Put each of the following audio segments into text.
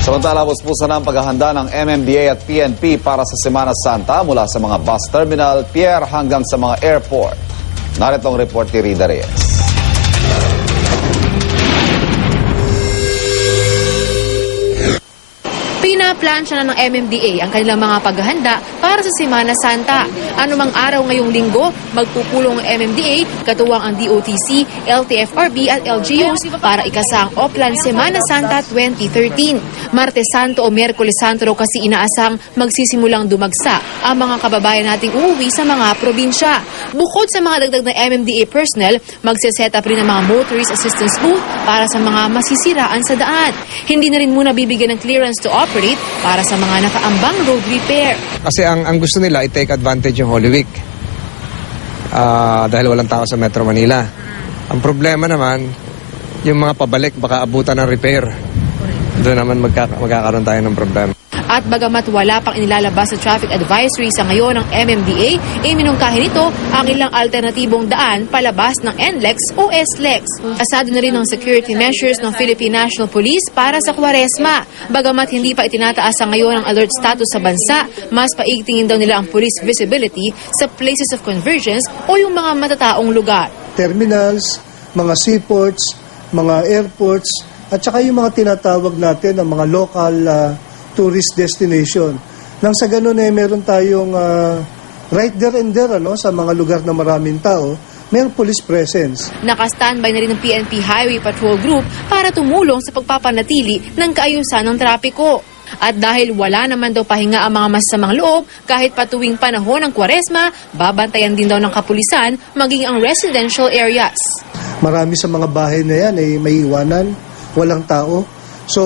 Samantala, puspusan ang paghahanda ng MMDA at PNP para sa Semana Santa mula sa mga bus terminal, pier hanggang sa mga airport. Narito ang report ni Rida Reyes. Pinaplansya na ng MMDA ang kanilang mga paghahanda para sa Semana Santa. Anumang araw ngayong linggo, magpupulong ang MMDA, katuwang ang DOTC, LTFRB at LGUs para ikasa ang Oplan Semana Santa 2013. Martes Santo o Miyerkules Santo raw kasi inaasang magsisimulang dumagsa ang mga kababayan nating uuwi sa mga probinsya. Bukod sa mga dagdag na MMDA personnel, magsiset up rin ang mga motorist assistance booth para sa mga masisiraan sa daan. Hindi na rin muna bibigyan ng clearance to operate para sa mga nakaambang road repair. Kasi ang gusto nila i-take advantage yung Holy Week dahil walang tao sa Metro Manila. Ang problema naman, yung mga pabalik baka abutan ng repair. Doon naman magkakaroon tayo ng problema. At bagamat wala pang inilalabas sa traffic advisory sa ngayon ng MMDA, iminungkahi nito ang ilang alternatibong daan palabas ng NLEX o SLEX. Asado na rin ang security measures ng Philippine National Police para sa Kwaresma. Bagamat hindi pa itinataas sa ngayon ang alert status sa bansa, mas paigtingin daw nila ang police visibility sa places of convergence o yung mga matataong lugar. Terminals, mga seaports, mga airports, at saka yung mga tinatawag natin ng mga local tourist destination. Nang sa ganun meron tayong right there and there sa mga lugar na maraming tao, mayroong police presence. Naka-standby na rin ng PNP Highway Patrol Group para tumulong sa pagpapanatili ng kaayusan ng trapiko. At dahil wala naman daw pahinga ang mga masasamang loob, kahit patuwing panahon ng Kwaresma, babantayan din daw ng kapulisan maging ang residential areas. Marami sa mga bahay na yan ay may iwanan, walang tao. So,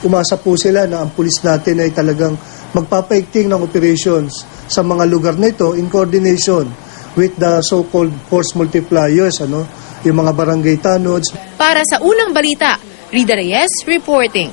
umasa po sila na ang pulis natin ay talagang magpapaigting ng operations sa mga lugar na ito in coordination with the so-called force multipliers, yung mga barangay tanods. Para sa unang balita, Rida Reyes reporting.